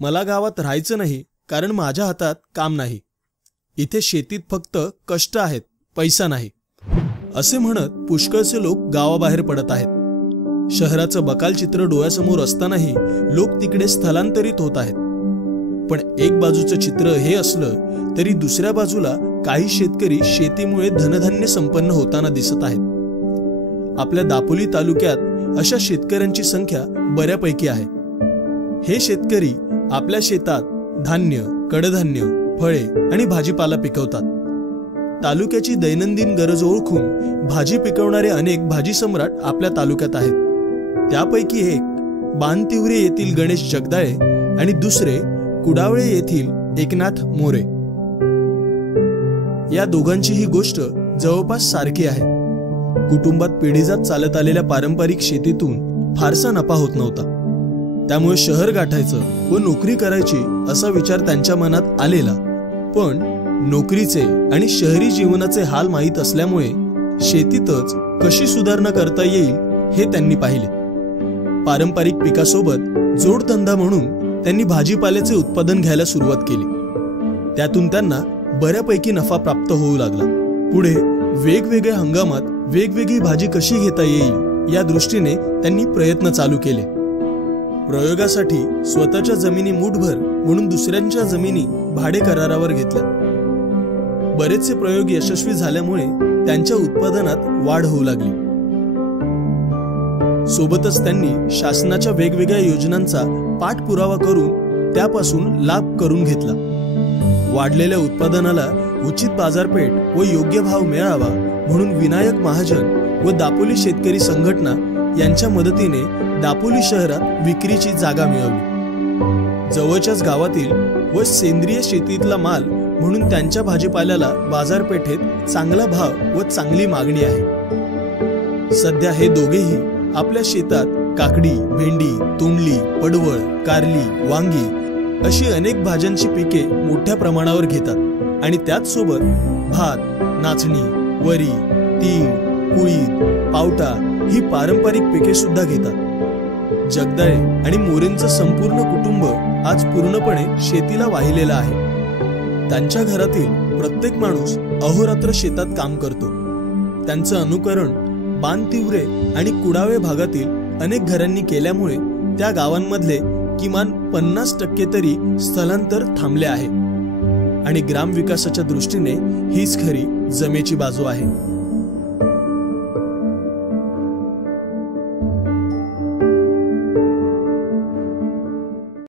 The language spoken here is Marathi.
मला गावात राहायचं नाही, कारण माझ्या हातात काम नाही. इथे शेतीत फक्त कष्ट आहेत, पैसा नाही. असे म्हणत पुष्कळसे लोक गावाबाहेर पडत आहेत. शहराचं बकाल चित्र डोळ्यासमोर असतानाही लोक तिकडे स्थलांतरित होत आहेत. पण एक बाजूचं चित्र हे असलं तरी दुसऱ्या बाजूला काही शेतकरी शेतीमुळे धनधान्य संपन्न होताना दिसत आहेत. आपल्या दापोली तालुक्यात अशा शेतकऱ्यांची संख्या बऱ्यापैकी आहे. हे शेतकरी आपल्या शेतात धान्य, कडधान्य, फळे आणि भाजीपाला पिकवतात. तालुक्याची दैनंदिन गरज ओळखून भाजी पिकवणारे अनेक भाजी सम्राट आपल्या तालुक्यात आहेत. त्यापैकी एक बाणतिवरे येथील गणेश जगदाळे आणि दुसरे कुडावळे येथील एकनाथ मोरे. या दोघांची ही गोष्ट जवळपास सारखी आहे. कुटुंबात पिढीजात चालत आलेल्या पारंपरिक शेतीतून फारसा नफा होत नव्हता. त्यामुळे शहर गाठायचं व नोकरी करायची असा विचार त्यांच्या मनात आलेला. पण नोकरीचे आणि शहरी जीवनाचे हाल माहीत असल्यामुळे शेतीतच कशी सुधारणा करता येईल हे त्यांनी पाहिले. पारंपरिक पिकासोबत जोडधंदा म्हणून त्यांनी भाजीपाल्याचे उत्पादन घ्यायला सुरुवात केली. त्यातून त्यांना बऱ्यापैकी नफा प्राप्त होऊ लागला. पुढे वेगवेगळ्या हंगामात वेगवेगळी भाजी कशी घेता येईल या दृष्टीने त्यांनी प्रयत्न चालू केले. प्रयोगासाठी स्वतःच्या जमिनी मूठभर म्हणून दुसऱ्यांच्या जमिनी भाडे करारावर घेतल्या. बरेचसे प्रयोग यशस्वी झाल्यामुळे त्यांच्या उत्पादनात वाढ होऊ लागली. सोबतच त्यांनी शासनाच्या वेगवेगळ्या योजनांचा पाठपुरावा करून त्यापासून लाभ करून घेतला. वाढलेल्या उत्पादनाला उचित बाजारपेठ व योग्य भाव मिळावा म्हणून विनायक महाजन व दापोली शेतकरी संघटना यांच्या मदतीने दापोली शहरात विक्रीची जागा मिळवली. जवळच्याच गावातील व सेंद्रिय शेतीतला माल म्हणून त्यांच्या भाजीपाल्याला बाजारपेठेत चांगला भाव व चांगली मागणी आहे. सध्या हे दोघेही आपल्या शेतात काकडी, भेंडी, तोंडली, पडवळ, कारली, वांगी अशी अनेक भाज्यांची पिके मोठ्या प्रमाणावर घेतात आणि त्याच सोबत भात, नाचणी, वरी, तीळ, कुळीद, पावटा ही पारंपरिक पिके सुद्धा घेतात. जगदाळे आणि मोरेंचं संपूर्ण कुटुंब आज पूर्णपणे शेतीला वाहिलेलं आहे. त्यांच्या घरातील प्रत्येक माणूस अहोरात्र शेतात काम करतो. त्यांचं अनुकरण बाणतिवरे आणि कुडावे भागातील अनेक घरांनी केल्यामुळे त्या गावांमधले किमान 50% तरी स्थलांतर थांबले आहे. आणि ग्रामविकासाच्या दृष्टीने हीच खरी जमेची बाजू आहे.